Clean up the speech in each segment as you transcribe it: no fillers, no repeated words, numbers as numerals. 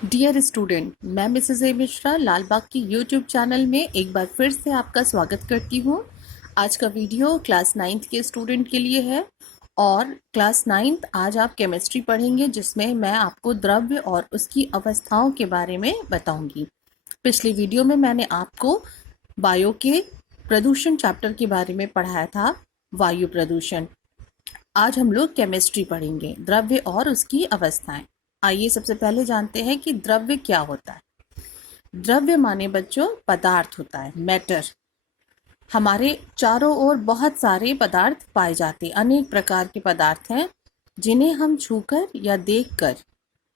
Dear student, मैं Mrs A Mishra लाल बाग की YouTube channel में एक बार फिर से आपका स्वागत करती हूँ। आज का वीडियो क्लास 9th के स्टूडेंट के लिए है और क्लास 9th आज आप केमिस्ट्री पढ़ेंगे, जिसमें मैं आपको द्रव्य और उसकी अवस्थाओं के बारे में बताऊंगी। पिछले वीडियो में मैंने आपको बायो के प्रदूषण चैप्टर के बारे में पढ़ाया था, वायु प्रदूषण। आज हम लोग केमिस्ट्री पढ़ेंगे, द्रव्य और उसकी अवस्थाएं। आइए सबसे पहले जानते हैं कि द्रव्य क्या होता है। द्रव्य माने बच्चों पदार्थ होता है, मैटर। हमारे चारों ओर बहुत सारे पदार्थ पाए जाते हैं। अनेक प्रकार के पदार्थ हैं जिन्हें हम छूकर या देखकर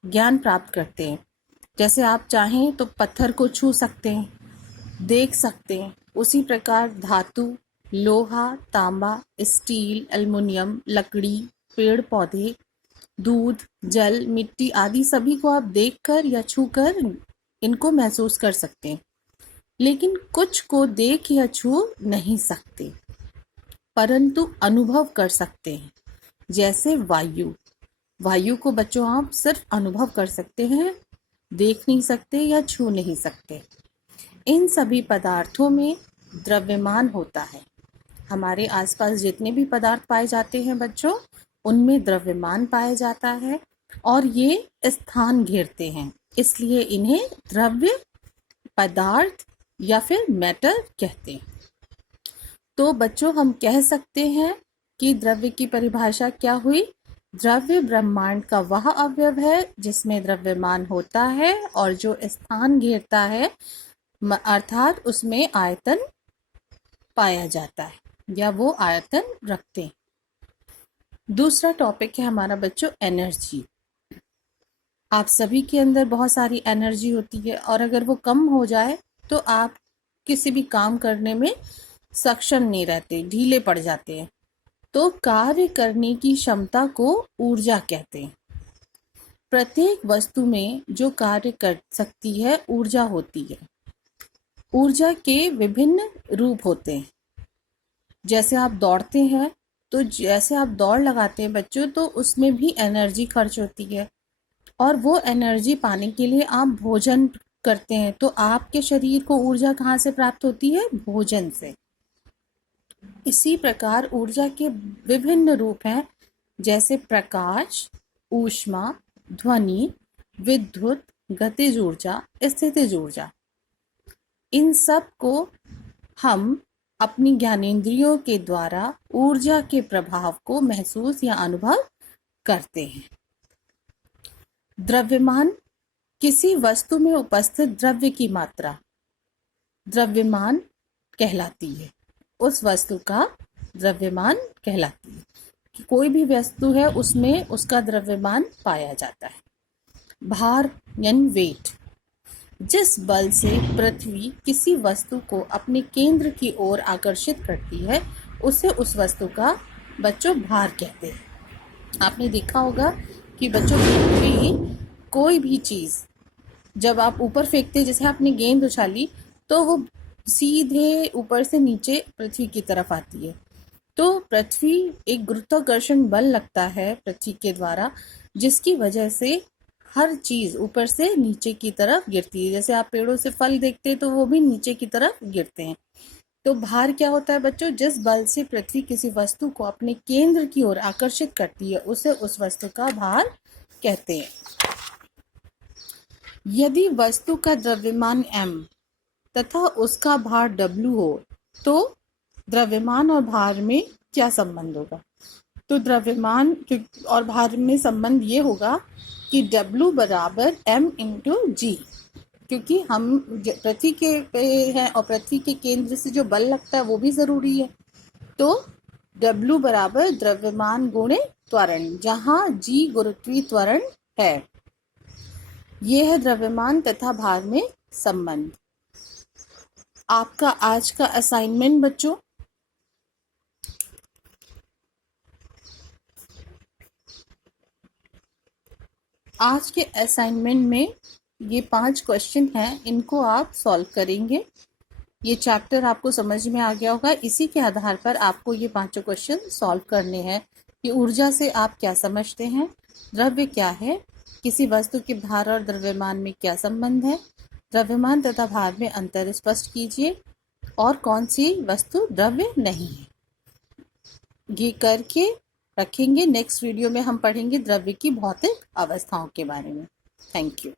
ज्ञान प्राप्त करते हैं। जैसे आप चाहें तो पत्थर को छू सकते हैं, देख सकते हैं। उसी प्रकार धातु, लोहा, तांबा, स्टील, एल्युमिनियम, लकड़ी, पेड़ पौधे, दूध, जल, मिट्टी आदि सभी को आप देखकर या छूकर इनको महसूस कर सकते हैं। लेकिन कुछ को देख या छू नहीं सकते, परंतु अनुभव कर सकते हैं। जैसे वायु। वायु को बच्चों आप सिर्फ अनुभव कर सकते हैं, देख नहीं सकते या छू नहीं सकते। इन सभी पदार्थों में द्रव्यमान होता है। हमारे आसपास जितने भी पदार्थ पाए जाते हैं बच्चों, उनमें द्रव्यमान पाया जाता है और ये स्थान घेरते हैं, इसलिए इन्हें द्रव्य, पदार्थ या फिर मैटर कहते हैं। तो बच्चों हम कह सकते हैं कि द्रव्य की परिभाषा क्या हुई। द्रव्य ब्रह्मांड का वह अवयव है जिसमें द्रव्यमान होता है और जो स्थान घेरता है, अर्थात उसमें आयतन पाया जाता है या वो आयतन रखते हैं। दूसरा टॉपिक है हमारा बच्चों एनर्जी। आप सभी के अंदर बहुत सारी एनर्जी होती है और अगर वो कम हो जाए तो आप किसी भी काम करने में सक्षम नहीं रहते, ढीले पड़ जाते हैं। तो कार्य करने की क्षमता को ऊर्जा कहते हैं। प्रत्येक वस्तु में जो कार्य कर सकती है ऊर्जा होती है। ऊर्जा के विभिन्न रूप होते हैं। जैसे आप दौड़ते हैं तो जैसे आप दौड़ लगाते हैं बच्चों, तो उसमें भी एनर्जी खर्च होती है और वो एनर्जी पाने के लिए आप भोजन करते हैं। तो आपके शरीर को ऊर्जा कहाँ से प्राप्त होती है? भोजन से। इसी प्रकार ऊर्जा के विभिन्न रूप हैं, जैसे प्रकाश, ऊष्मा, ध्वनि, विद्युत, गतिज ऊर्जा, स्थितिज ऊर्जा। इन सब को हम अपनी ज्ञानेंद्रियों के द्वारा ऊर्जा के प्रभाव को महसूस या अनुभव करते हैं। द्रव्यमान किसी वस्तु में उपस्थित द्रव्य की मात्रा द्रव्यमान कहलाती है। उस वस्तु का द्रव्यमान कहलाती है कि कोई भी वस्तु है उसमें उसका द्रव्यमान पाया जाता है। भार यानी वेट। जिस बल से पृथ्वी किसी वस्तु को अपने केंद्र की ओर आकर्षित करती है, उसे उस वस्तु का बच्चों भार कहते हैं। आपने देखा होगा कि बच्चों पृथ्वी कोई भी चीज़ जब आप ऊपर फेंकते हैं, जैसे आपने गेंद उछाली तो वो सीधे ऊपर से नीचे पृथ्वी की तरफ आती है। तो पृथ्वी एक गुरुत्वाकर्षण बल लगता है पृथ्वी के द्वारा, जिसकी वजह से हर चीज ऊपर से नीचे की तरफ गिरती है। जैसे आप पेड़ों से फल देखते हैं तो वो भी नीचे की तरफ गिरते हैं। तो भार क्या होता है बच्चों? जिस बल से पृथ्वी किसी वस्तु को अपने केंद्र की ओर आकर्षित करती है, उसे उस वस्तु का भार कहते हैं। यदि वस्तु का द्रव्यमान m तथा उसका भार w हो, तो द्रव्यमान और भार में क्या संबंध होगा? तो द्रव्यमान और भार में संबंध ये होगा कि W बराबर m इंटू जी, क्योंकि हम पृथ्वी के पे हैं और पृथ्वी के केंद्र से जो बल लगता है वो भी जरूरी है। तो W बराबर द्रव्यमान गुणे त्वरण, जहाँ G गुरुत्वीय त्वरण है। ये है द्रव्यमान तथा भार में संबंध। आपका आज का असाइनमेंट बच्चों, आज के असाइनमेंट में ये 5 क्वेश्चन हैं, इनको आप सॉल्व करेंगे। ये चैप्टर आपको समझ में आ गया होगा। इसी के आधार पर आपको ये 5 क्वेश्चन सॉल्व करने हैं कि ऊर्जा से आप क्या समझते हैं, द्रव्य क्या है, किसी वस्तु के भार और द्रव्यमान में क्या संबंध है? द्रव्यमान तथा भार में अंतर स्पष्ट कीजिए। और कौन सी वस्तु द्रव्य नहीं है? ये करके रखेंगे। नेक्स्ट वीडियो में हम पढ़ेंगे द्रव्य की भौतिक अवस्थाओं के बारे में। Thank you.